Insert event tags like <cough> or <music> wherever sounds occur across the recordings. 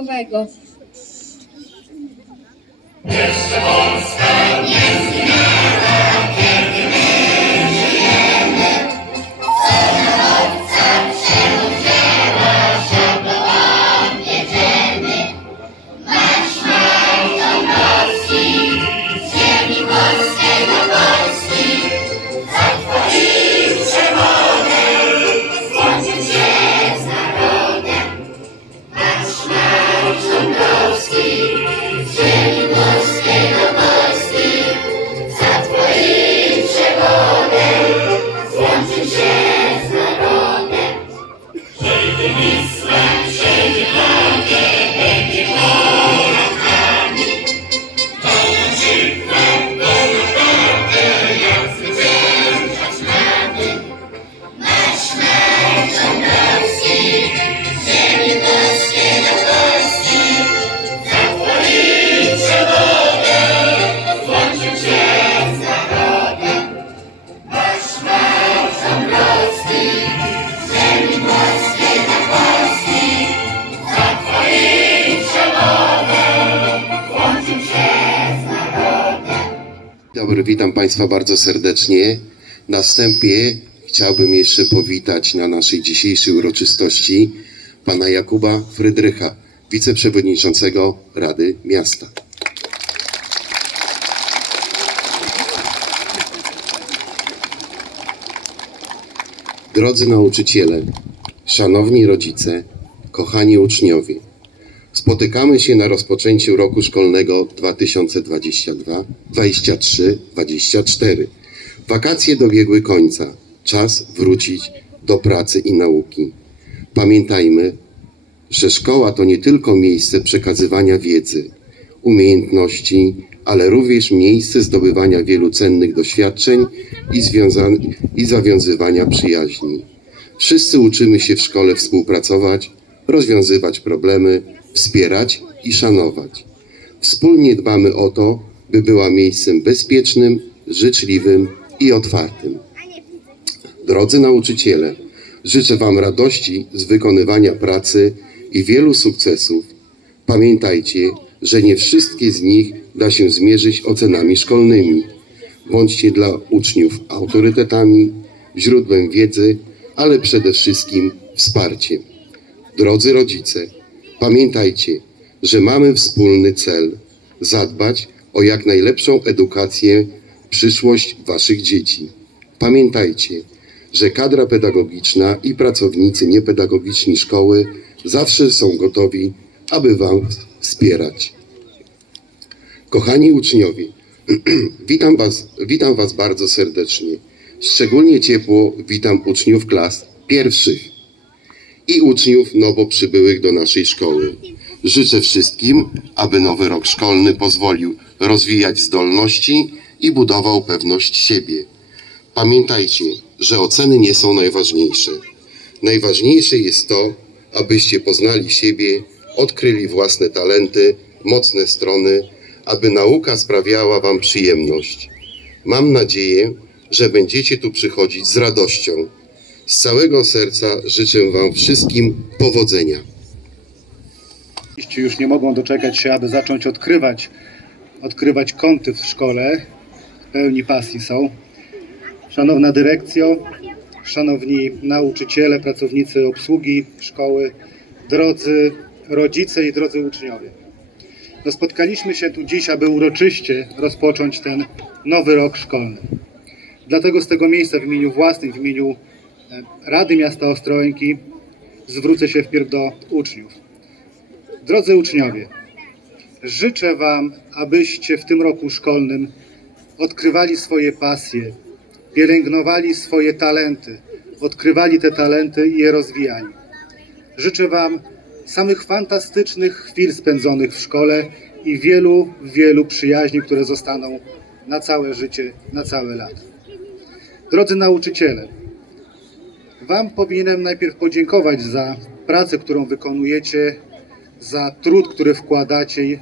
Oh my God. Witam Państwa bardzo serdecznie. Na wstępie chciałbym jeszcze powitać na naszej dzisiejszej uroczystości pana Jakuba Frydrycha, wiceprzewodniczącego Rady Miasta. Drodzy nauczyciele, szanowni rodzice, kochani uczniowie, Spotykamy się na rozpoczęciu roku szkolnego 2022-23-24. Wakacje dobiegły końca. Czas wrócić do pracy i nauki. Pamiętajmy, że szkoła to nie tylko miejsce przekazywania wiedzy, umiejętności, ale również miejsce zdobywania wielu cennych doświadczeń i, i zawiązywania przyjaźni. Wszyscy uczymy się w szkole współpracować, rozwiązywać problemy, wspierać i szanować. Wspólnie dbamy o to, by była miejscem bezpiecznym, życzliwym i otwartym. Drodzy nauczyciele, życzę Wam radości z wykonywania pracy i wielu sukcesów. Pamiętajcie, że nie wszystkie z nich da się zmierzyć ocenami szkolnymi. Bądźcie dla uczniów autorytetami, źródłem wiedzy, ale przede wszystkim wsparciem. Drodzy rodzice, pamiętajcie, że mamy wspólny cel zadbać o jak najlepszą edukację, przyszłość Waszych dzieci. Pamiętajcie, że kadra pedagogiczna i pracownicy niepedagogiczni szkoły zawsze są gotowi, aby Wam wspierać. Kochani uczniowie, <clears throat> witam was, witam was bardzo serdecznie. Szczególnie ciepło witam uczniów klas pierwszych i uczniów nowo przybyłych do naszej szkoły. Życzę wszystkim, aby nowy rok szkolny pozwolił rozwijać zdolności i budował pewność siebie. Pamiętajcie, że oceny nie są najważniejsze. Najważniejsze jest to, abyście poznali siebie, odkryli własne talenty, mocne strony, aby nauka sprawiała Wam przyjemność. Mam nadzieję, że będziecie tu przychodzić z radością. Z całego serca życzę Wam wszystkim powodzenia. Już nie mogą doczekać się, aby zacząć odkrywać, odkrywać kąty w szkole. Pełni pasji są. Szanowna dyrekcjo, szanowni nauczyciele, pracownicy obsługi szkoły, drodzy rodzice i drodzy uczniowie. No spotkaliśmy się tu dziś, aby uroczyście rozpocząć ten nowy rok szkolny. Dlatego z tego miejsca w imieniu własnym, w imieniu Rady Miasta Ostrołęki zwrócę się wpierw do uczniów. Drodzy uczniowie, życzę Wam, abyście w tym roku szkolnym odkrywali swoje pasje, pielęgnowali swoje talenty, odkrywali te talenty i je rozwijali. Życzę Wam samych fantastycznych chwil spędzonych w szkole i wielu, wielu przyjaźni, które zostaną na całe życie, na całe lata. Drodzy nauczyciele, Wam powinienem najpierw podziękować za pracę, którą wykonujecie, za trud, który wkładacie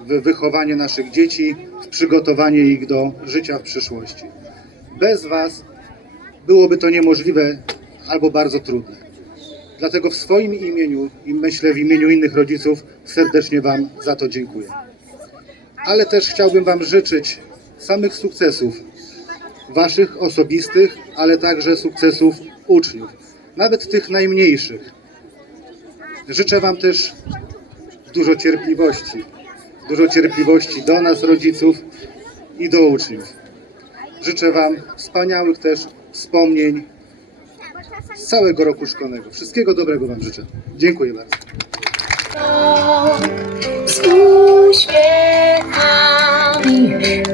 w wychowanie naszych dzieci, w przygotowanie ich do życia w przyszłości. Bez Was byłoby to niemożliwe albo bardzo trudne. Dlatego w swoim imieniu i myślę w imieniu innych rodziców serdecznie Wam za to dziękuję. Ale też chciałbym Wam życzyć samych sukcesów, Waszych osobistych, ale także sukcesów uczniów, nawet tych najmniejszych. Życzę Wam też dużo cierpliwości, dużo cierpliwości do nas, rodziców i do uczniów. Życzę Wam wspaniałych też wspomnień z całego roku szkolnego. Wszystkiego dobrego Wam życzę. Dziękuję bardzo. z uśmiechami.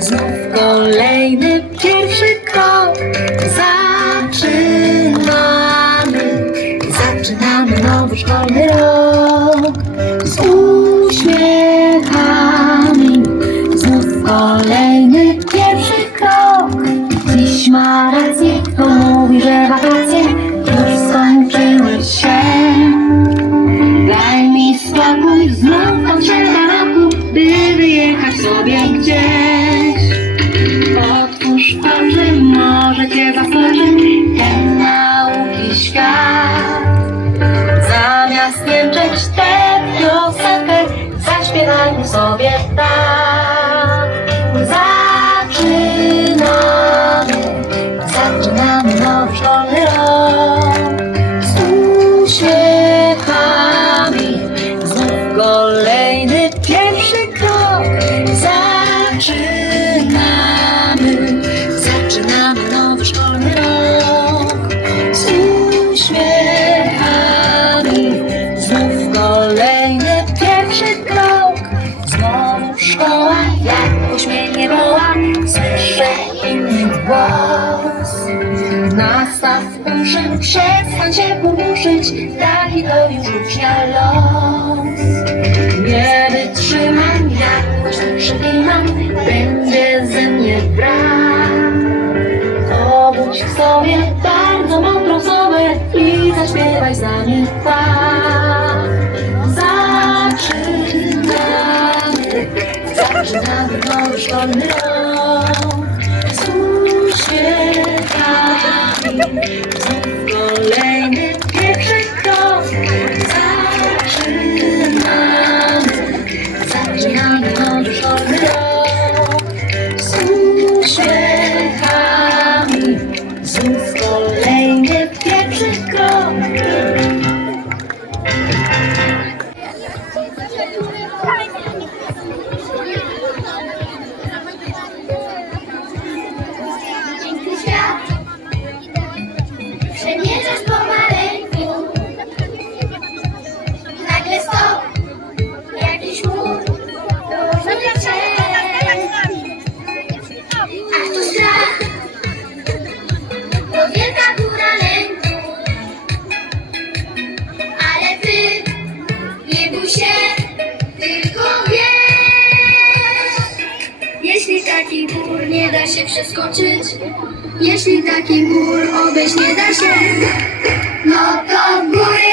Znów kolejny pierwszy ma rację, kto mówi, że wakacje już skończyły się. Daj mi spokój, znów potrzeba roku, by wyjechać sobie gdzieś. Otwórz oczy, może cię zaskoczy ten nauki świat. Zamiast jęczeć tę piosenkę, zaśpiewajmy sobie tak. Nastaw uszy, przestań się poruszyć, taki to już ucznia los. Nie wytrzymam, jakoś nie przeginam, będzie ze mnie brak. Obudź w sobie bardzo mądrą osobę i zaśpiewaj z nami tak. Zaczynamy, zaczynamy nowy szkolny rok się przeskoczyć, jeśli taki mur obejść nie da się, no to w góry,